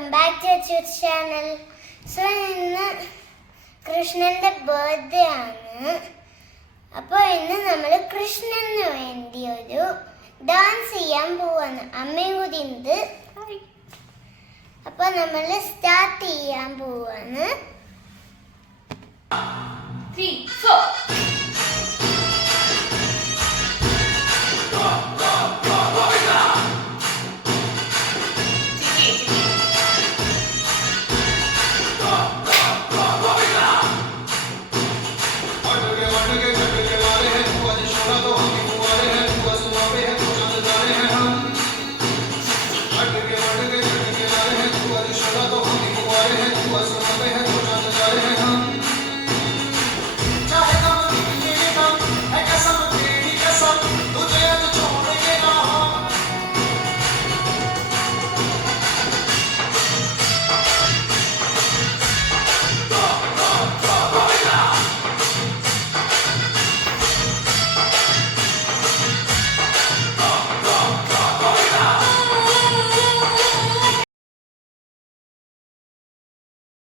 Welcome back to Achoor channel. So ഇന്ന് കൃഷ്ണന്റെ ബർത്ത്ഡേ ആണ്. അപ്പോൾ ഇന്ന് നമ്മൾ കൃഷ്ണന് വേണ്ടി ഒരു ഡാൻസ് ചെയ്യാൻ പോവാണ്. അമ്മയും കൂടി ഉണ്ട്. അപ്പോൾ നമ്മൾ സ്റ്റാർട്ട് ചെയ്യാൻ പോവാണ്. 3, 4. was